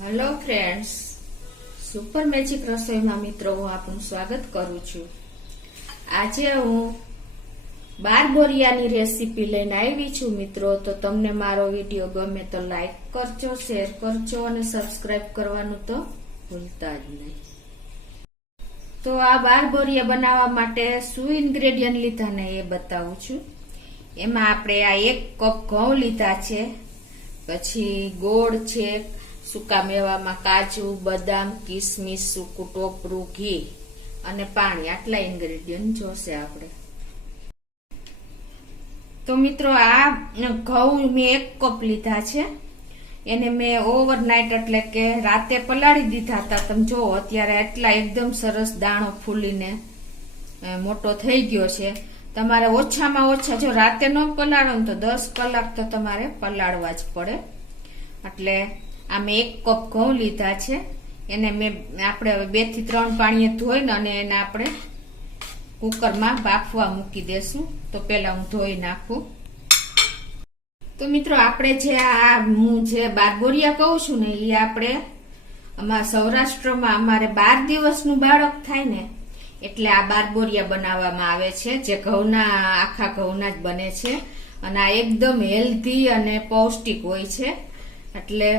Hello friends, super magic રસોઈમાં મિત્રો હું આપનું સ્વાગત કરું છું। આજે હું બારબોરિયાની રેસીપી લઈને આવી છું મિત્રો। તો તમને મારો વિડીયો ગમે તો લાઈક કરજો, શેર કરજો અને સબસ્ક્રાઇબ કરવાનું તો ભૂલતા જ નહીં। તો આ બારબોરિયા બનાવવા માટે શું ઇન્ગ્રેડિયન્ટ લીધા ને એ બતાવું છું। એમાં આપણે આ 1 કપ ઘઉં લીધા છે, પછી ગોળ છે, સૂકા મેવામાં કાજુ, બદામ, કિસમિસ, સૂકું ટોપરું, ઘી અને પાણી, આટલા ઇન્ગ્રેડિયન્ટ જોશે આપણે। તો મિત્રો આ ઘઉં મેં 1 કપ લીધા છે, એને મેં ઓવરનાઇટ એટલે કે રાતે પલાળી દીધા હતા। તમે જો અત્યારે એટલા એકદમ સરસ દાણો ફૂલીને મોટો થઈ ગયો છે। તમારે ઓછામાં ઓછા જો રાતે ન પલાળો ને તો 10 કલાક તો તમારે પલાળવા જ પડે। એટલે આ મેં 1 કપ ઘઉં લીધા છે, એને મેં આપણે 2 થી 3 પાણીએ ધોઈને અને એને આપણે કુકરમાં બાફવા મૂકી દેશું। તો પેલા હું ધોઈ નાખું। તો મિત્રો આપણે જે હું જે બારબોરિયા કહું છું ને એ આપણે અમારા સૌરાષ્ટ્રમાં અમારે 12 દિવસનું બાળક થાય ને એટલે આ બારબોરિયા બનાવવામાં આવે છે, જે ઘઉંના આખા ઘઉંના જ બને છે અને આ એકદમ હેલ્ધી અને પૌષ્ટિક હોય છે। એટલે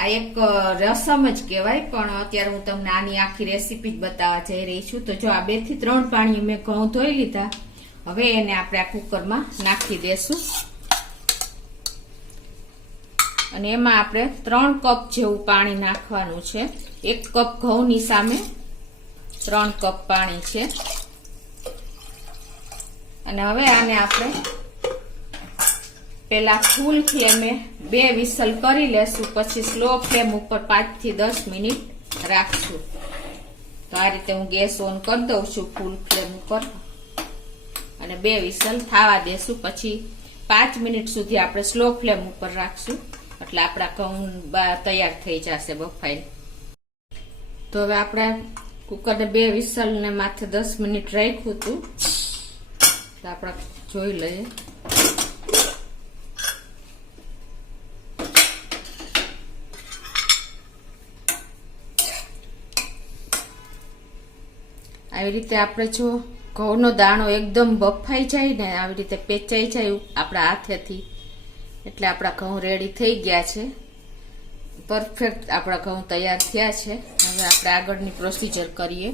આ એક રસમ જ કહેવાય, પણ અત્યારે હું તમને આની આખી રેસીપી જ બતાવવા જઈ રહી છું। તો જો આ 2 થી 3 પાણી મેં ઘઉં ધોઈ લીધા, હવે એને આપણે આ કુકરમાં નાખી દેશું અને એમાં આપણે 3 કપ જેવું પાણી નાખવાનું છે। 1 કપ ઘઉંની સામે 3 કપ પાણી છે અને હવે આને આપણે પેલા ફૂલ ફ્લેમે 2 વિસલ કરી લેશું, પછી સ્લો ફ્લેમ ઉપર 5 થી 10 મિનિટ રાખશું। તો આ રીતે હું ગેસ ઓન કરી દઉં છું ફૂલ ફ્લેમ ઉપર અને 2 વિસલ થવા દેશું, પછી 5 મિનિટ સુધી આપણે સ્લો ફ્લેમ ઉપર રાખશું, એટલે આપણા ઘઉં તૈયાર થઈ જશે બફાઈને। તો હવે આપણે કુકરને 2 વિસલ ને માથે 10 મિનિટ રાખ્યું હતું, તો આપણે જોઈ લઈએ। આવી રીતે આપણે જો ઘઉંનો દાણો એકદમ બફાઈ જાય ને, આવી રીતે પેચાઈ જાય આપણા હાથેથી, એટલે આપણા ઘઉં રેડી થઈ ગયા છે, પરફેક્ટ આપણા ઘઉં તૈયાર થયા છે। હવે આપણે આગળની પ્રોસીજર કરીએ।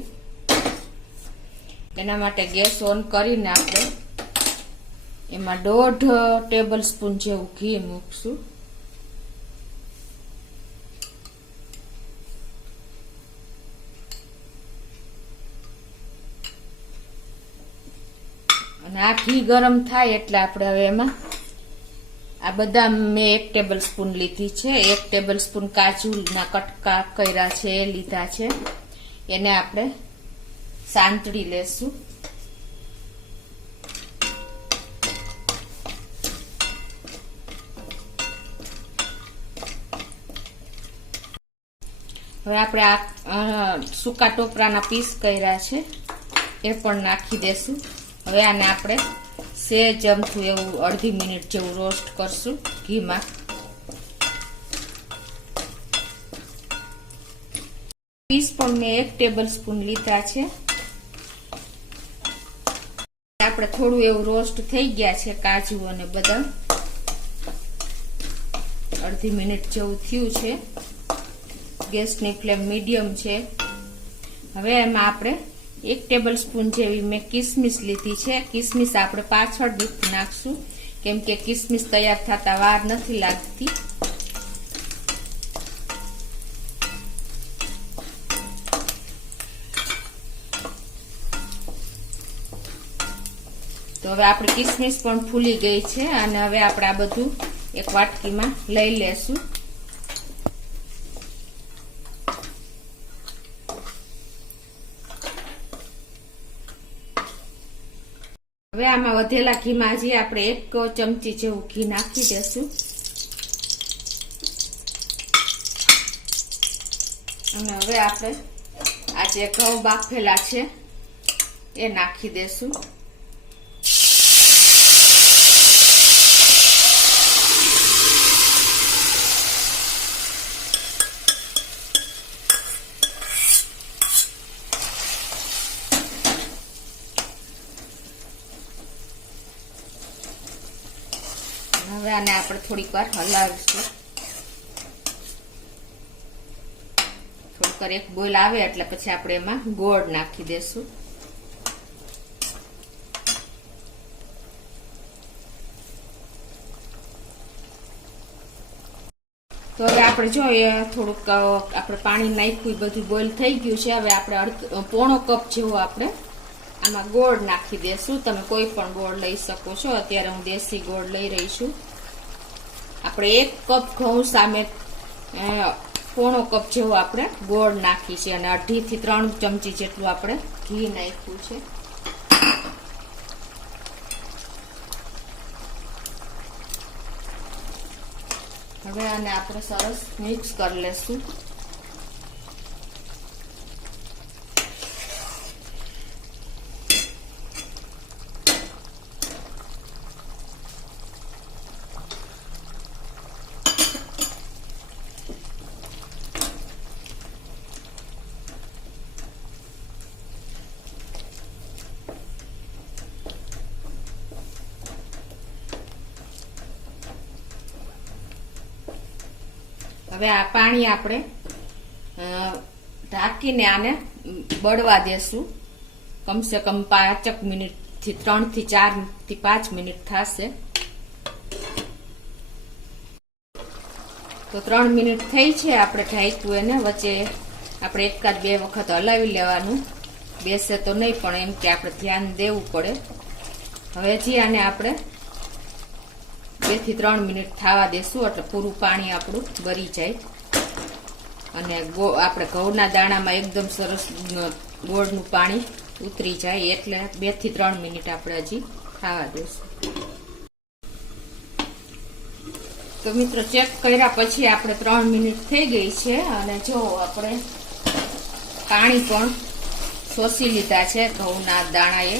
એના માટે ગેસ ઓન કરીને આપણે એમાં 1.5 ટેબલ સ્પૂન જેવું ઘી મૂકશું અને આ ઘી ગરમ થાય એટલે આપણે હવે એમાં આ બદામ મેં 1 ટેબલ સ્પૂન લીધી છે, 1 ટેબલ સ્પૂન કાજુના કટકા કર્યા છે એ લીધા છે, એને આપણે સાંતળી લેશું। હવે આપણે આ સૂકા ટોપરાના પીસ કર્યા છે એ પણ નાખી દેશું। હવે આને આપણે સેજ અમથું એવું અડધી મિનિટ જેવું રોસ્ટ કરશું ઘીમાં। પીસ પણ મેં 1 ટેબલ સ્પૂન લીધા છે। આપણે થોડું એવું રોસ્ટ થઈ ગયા છે કાજુ અને બદામ, અડધી મિનિટ જેવું થયું છે। ગેસની ફ્લેમ મીડિયમ છે। હવે એમાં આપણે 1 ટેબલ સ્પૂન જેવી મેં કિસમિસ લીધી છે, કિસમિસ આપણે પાછળ નાખશું કેમ કે કિસમિસ તૈયાર થતા વાર નથી લાગતી। તો હવે આપણી કિસમિસ પણ ફૂલી ગઈ છે અને હવે આપણે આ બધું એક વાટકીમાં લઈ લેશું। હવે આમાં વધેલા ઘીમાં હજી આપણે 1 ચમચી જેવું ઘી નાખી દેશું અને હવે આપણે આ જે ઘઉં બાફેલા છે એ નાખી દેશું। આને આપણે થોડીક વાર હલાવીશું. થોડીક વાર એક બોઇલ આવે એટલે પછી આપણે એમાં ગોળ નાખી દેશું. તો હવે આપણે જોઈએ થોડુંક આપણે પાણી નાખ્યું, બધું બોઇલ થઈ ગયું છે. હવે આપણે પોણો કપ જેવો આપણે આમાં ગોળ નાખી દેશું. તમે કોઈ પણ ગોળ લઈ શકો છો. અત્યારે હું દેશી ગોળ લઈ રહી છું. આપણે 1 કપ ઘઉં સામે પોણો કપ જેવો આપણે ગોળ નાખી છે અને 2.5 થી 3 ચમચી જેટલું આપણે ઘી નાખ્યું છે. હવે આને આપણે સરસ મિક્સ કરી લેશું. હવે આ પાણી આપણે ઢાંકીને આને બળવા દેશું. કમસે કમ 5 મિનિટ થી 3 થી 4 થી 5 મિનિટ થશે. તો 3 મિનિટ થઈ છે. આપણે ઢાંક્યું એને. વચ્ચે આપણે 1-2 વખત હલાવી લેવાનું. બેસે તો નહીં, પણ એમ કે આપણે ધ્યાન દેવું પડે. હવે હજી આને આપણે 2 થી 3 મિનિટ થવા દેશું એટલે પૂરું પાણી આપણું બળી જાય અને આપણે ઘઉંના દાણામાં એકદમ સરસ ગોળનું પાણી ઉતરી જાય. એટલે 2 થી 3 મિનિટ આપણે હજી થવા દેશું. તો મિત્રો ચેક કર્યા પછી આપણે 3 મિનિટ થઈ ગઈ છે અને જો આપણે પાણી પણ શોષી લીધા છે. ઘઉંના દાણાએ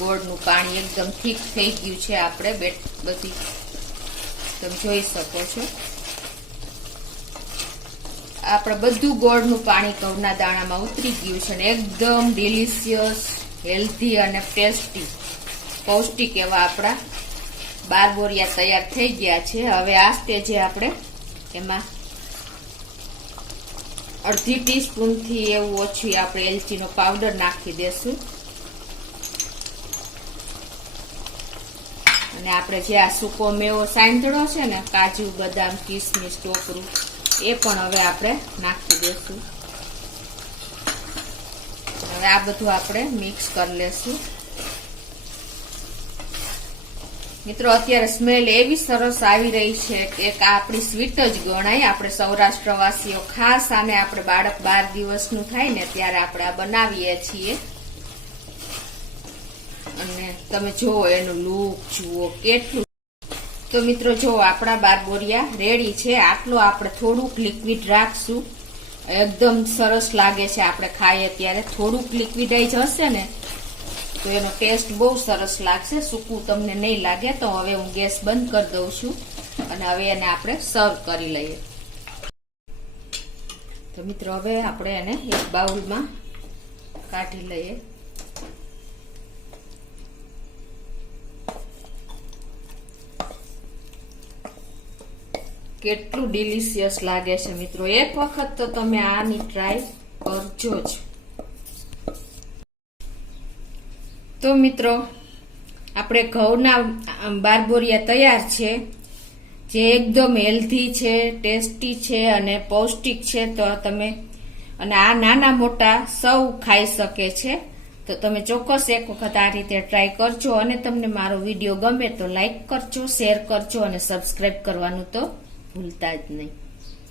ગોળનું પાણી એકદમ ઠીક થઈ ગયું છે. આપણે બધી તમે જોઈ શકો છો. આપણે બધું ગોળનું પાણી ઘઉંના દાણામાં ઉતરી ગયું છે અને એકદમ ડિલિશિયસ, હેલ્ધી અને ટેસ્ટી, પૌષ્ટિક એવા આપણા બારબોરિયા તૈયાર થઈ ગયા છે. હવે આ સ્ટેજે આપણે એમાં 1/2 ટીસ્પૂન થી એવું ઓછું આપણે એલચીનો પાવડર નાખી દેશું અને આપણે જે આ સૂકો મેવો સાંતળો છે ને, કાજુ, બદામ, કિસમિસ, ટોપરું, એ પણ હવે આપણે નાખી દેશું. હવે આ બધું આપણે મિક્સ કરી લેશું. મિત્રો અત્યારે સ્મેલ એવી સરસ આવી રહી છે કે આપણી સ્વીટ જ ગણાય. આપણે સૌરાષ્ટ્રવાસીઓ ખાસ આને આપણે બાળક 12 દિવસનું થાય ને ત્યારે આપણે આ બનાવીએ છીએ. અને તમે જુઓ એનું લુક જુઓ કેટલું. તો મિત્રો જો આપણા બારબોરિયા રેડી છે. આટલો આપણે થોડુંક લિક્વિડ રાખશું. એકદમ સરસ લાગે છે. આપણે ખાઈએ ત્યારે થોડુંક લિક્વિડાઇઝ હશે ને તો એનો ટેસ્ટ બહુ સરસ લાગશે. સૂકું તમને નહીં લાગે. તો હવે હું ગેસ બંધ કરી દઉં છું અને હવે એને આપણે સર્વ કરી લઈએ. તો મિત્રો હવે આપણે એને એક બાઉલમાં કાઢી લઈએ. કેટલું ડિલિશિયસ લાગે છે મિત્રો. એક વખત તો તમે આની ટ્રાય કરજો જ. તો મિત્રો આપણે ઘઉંના બારબોરિયા તૈયાર છે, જે એકદમ હેલ્ધી છે, ટેસ્ટી છે અને પૌષ્ટિક છે. તો તમે અને આ નાના મોટા સૌ ખાઈ શકે છે. તો તમે ચોક્કસ એક વખત આ રીતે ટ્રાય કરજો. અને તમને મારો વિડીયો ગમે તો લાઈક કરજો, શેર કરજો અને સબસ્ક્રાઇબ કરવાનું તો ભૂલતા જ નહીં.